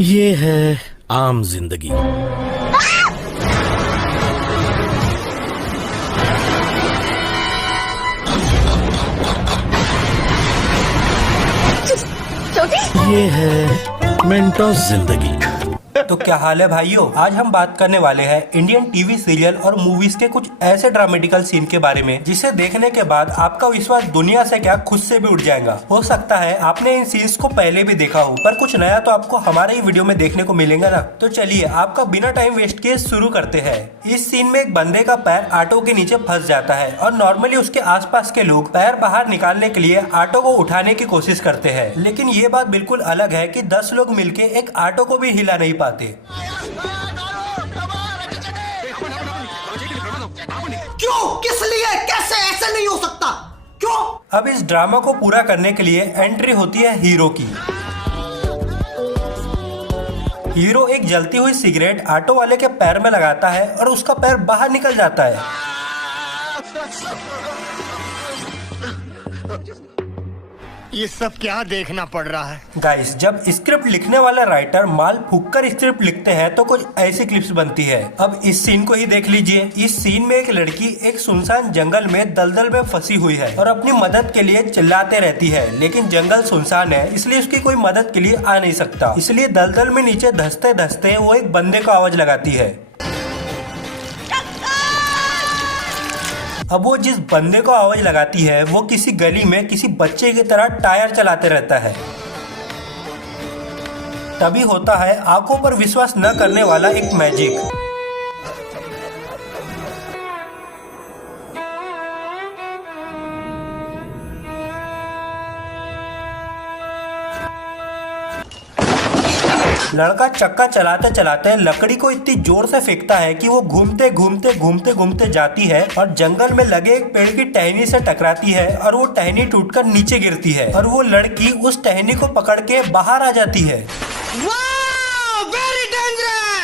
ये है आम जिंदगी। ये है मेंटोस जिंदगी। तो क्या हाल है भाइयों, आज हम बात करने वाले हैं इंडियन टीवी सीरियल और मूवीज के कुछ ऐसे ड्रामेटिकल सीन के बारे में जिसे देखने के बाद आपका विश्वास दुनिया से क्या खुद से भी उठ जाएगा। हो सकता है आपने इन सीन्स को पहले भी देखा हो, पर कुछ नया तो आपको हमारे ही वीडियो में देखने को मिलेगा ना। तो चलिए आपका बिना टाइम वेस्ट किए शुरू करते हैं। इस सीन में एक बंदे का पैर ऑटो के नीचे फंस जाता है और नॉर्मली उसके आसपास के लोग पैर बाहर निकालने के लिए ऑटो को उठाने की कोशिश करते हैं, लेकिन ये बात बिल्कुल अलग है कि 10 लोग मिलके एक ऑटो को भी हिला नहीं पाते। क्यों? किस लिए? कैसे? ऐसे नहीं हो सकता। क्यों? अब इस ड्रामा को पूरा करने के लिए एंट्री होती है हीरो की। हीरो एक जलती हुई सिगरेट ऑटो वाले के पैर में लगाता है और उसका पैर बाहर निकल जाता है। ये सब क्या देखना पड़ रहा है? गाइस, जब स्क्रिप्ट लिखने वाला राइटर माल फूककर स्क्रिप्ट लिखते हैं तो कुछ ऐसी क्लिप्स बनती है। अब इस सीन को ही देख लीजिए। इस सीन में एक लड़की एक सुनसान जंगल में दलदल में फंसी हुई है और अपनी मदद के लिए चिल्लाते रहती है, लेकिन जंगल सुनसान है इसलिए उसकी कोई मदद के लिए आ नहीं सकता। इसलिए दलदल में नीचे धंसते धंसते वो एक बंदे को आवाज लगाती है। अब वो जिस बंदे को आवाज लगाती है वो किसी गली में किसी बच्चे की तरह टायर चलाते रहता है। तभी होता है आंखों पर विश्वास न करने वाला एक मैजिक। लड़का चक्का चलाते चलाते लकड़ी को इतनी जोर से फेंकता है कि वो घूमते घूमते घूमते घूमते जाती है और जंगल में लगे एक पेड़ की टहनी से टकराती है और वो टहनी टूटकर नीचे गिरती है और वो लड़की उस टहनी को पकड़ के बाहर आ जाती है।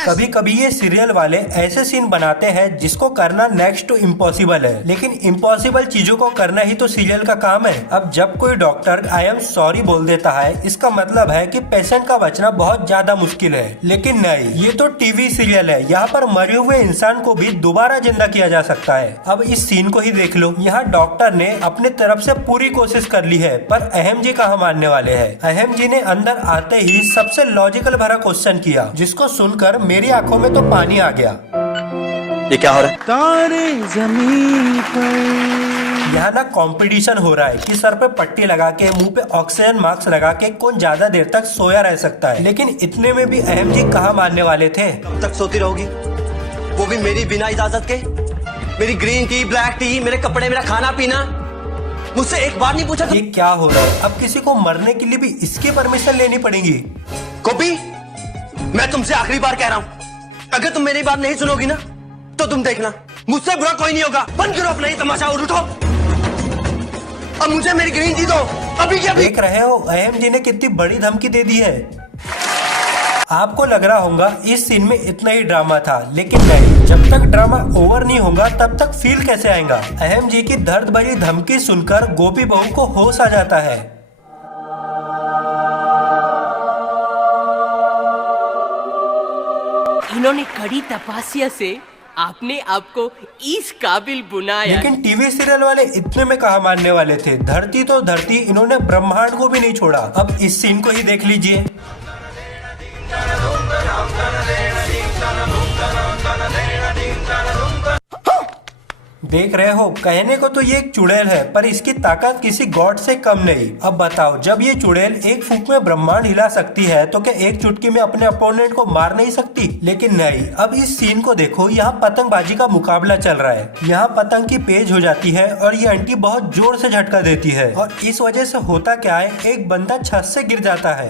कभी कभी ये सीरियल वाले ऐसे सीन बनाते हैं जिसको करना नेक्स्ट टू इम्पॉसिबल है, लेकिन इम्पॉसिबल चीजों को करना ही तो सीरियल का काम है। अब जब कोई डॉक्टर आई एम सॉरी बोल देता है, इसका मतलब है कि पेशेंट का बचना बहुत ज्यादा मुश्किल है, लेकिन नहीं, ये तो टीवी सीरियल है। यहाँ पर मरे हुए इंसान को भी दोबारा जिंदा किया जा सकता है। अब इस सीन को ही देख लो। यहाँ डॉक्टर ने अपने तरफ से पूरी कोशिश कर ली है, पर अहम जी कहाँ मानने वाले है। अहम जी ने अंदर आते ही सबसे लॉजिकल भरा क्वेश्चन किया, जिसको सुनकर मेरी आंखों में तो पानी आ गया। ये क्या हो रहा है? तारे जमीन पर। यहाँ ना कंपटीशन हो रहा है कि सर पे पट्टी लगा के मुंह पे ऑक्सीजन मास्क लगा के कौन ज्यादा देर तक सोया रह सकता है, लेकिन इतने में भी अहम जी कहाँ मानने वाले थे। कब तक सोती रहोगी, वो भी मेरी बिना इजाजत के? मेरी ग्रीन टी, ब्लैक टी, मेरे कपड़े, मेरा खाना पीना, मुझसे एक बार नहीं पूछा? ये क्या हो रहा है? अब किसी को मरने के लिए भी इसकी परमिशन लेनी पड़ेगी। कॉपी, मैं तुमसे आखिरी बार कह रहा हूँ, अगर तुम मेरी बात नहीं सुनोगी ना तो तुम देखना मुझसे बुरा कोई नहीं होगा। बंद करो अपना ही तमाशा और उठो। अब मुझे मेरी ग्रीन टी दो अभी के अभी। देख रहे हो अहम जी ने कितनी बड़ी धमकी दे दी है। आपको लग रहा होगा इस सीन में इतना ही ड्रामा था, लेकिन नहीं, जब तक ड्रामा ओवर नहीं होगा तब तक फील कैसे आएगा। अहम जी की दर्द भरी धमकी सुनकर गोपी बहू को होश आ जाता है। इन्होंने कड़ी तपस्या से आपने आपको इस काबिल बनाया। लेकिन टीवी सीरियल वाले इतने में कहा मानने वाले थे। धरती तो धरती, इन्होंने ब्रह्मांड को भी नहीं छोड़ा। अब इस सीन को ही देख लीजिए। देख रहे हो, कहने को तो ये एक चुड़ैल है, पर इसकी ताकत किसी गॉड से कम नहीं। अब बताओ, जब ये चुड़ैल एक फूंक में ब्रह्मांड हिला सकती है तो क्या एक चुटकी में अपने अपोनेंट को मार नहीं सकती? लेकिन नहीं। अब इस सीन को देखो, यहाँ पतंगबाजी का मुकाबला चल रहा है। यहाँ पतंग की पेज हो जाती है और ये आंटी बहुत जोर से झटका देती है और इस वजह से होता क्या है, एक बंदा छत से गिर जाता है।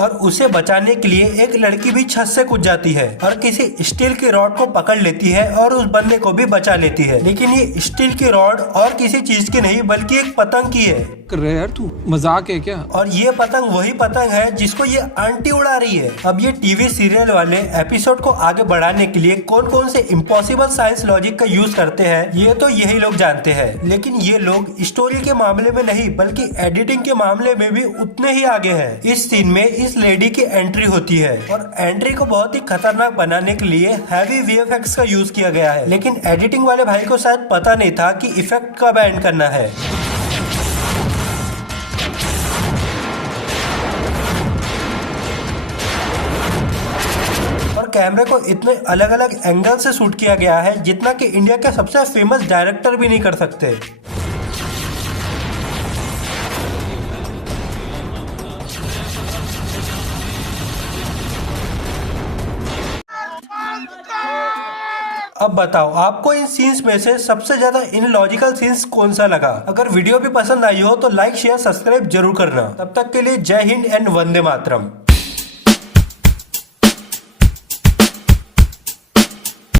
और उसे बचाने के लिए एक लड़की भी छत से कूद जाती है और किसी स्टील की रॉड को पकड़ लेती है और उस बंदे को भी बचा लेती है। लेकिन ये स्टील की रॉड और किसी चीज की नहीं बल्कि एक पतंग की है। कर रहा है यार तू, मजाक है क्या? और ये पतंग वही पतंग है जिसको ये आंटी उड़ा रही है। अब ये टीवी सीरियल वाले एपिसोड को आगे बढ़ाने के लिए कौन कौन से इम्पॉसिबल साइंस लॉजिक का यूज करते हैं ये तो यही लोग जानते हैं, लेकिन ये लोग स्टोरी के मामले में नहीं बल्कि एडिटिंग के मामले में भी उतने ही आगे हैं। इस सीन में इस लेडी की एंट्री होती है और एंट्री को बहुत ही खतरनाक बनाने के लिए हैवी वीएफएक्स का यूज किया गया है, लेकिन एडिटिंग वाले भाई को शायद पता नहीं था कि इफेक्ट कब एंड करना है। और कैमरे को इतने अलग अलग एंगल से शूट किया गया है जितना कि इंडिया के सबसे फेमस डायरेक्टर भी नहीं कर सकते। अब बताओ आपको इन सीन्स में से सबसे ज्यादा इनलॉजिकल सीन्स कौन सा लगा? अगर वीडियो भी पसंद आई हो तो लाइक शेयर सब्सक्राइब जरूर करना। तब तक के लिए जय हिंद एंड वंदे मातरम।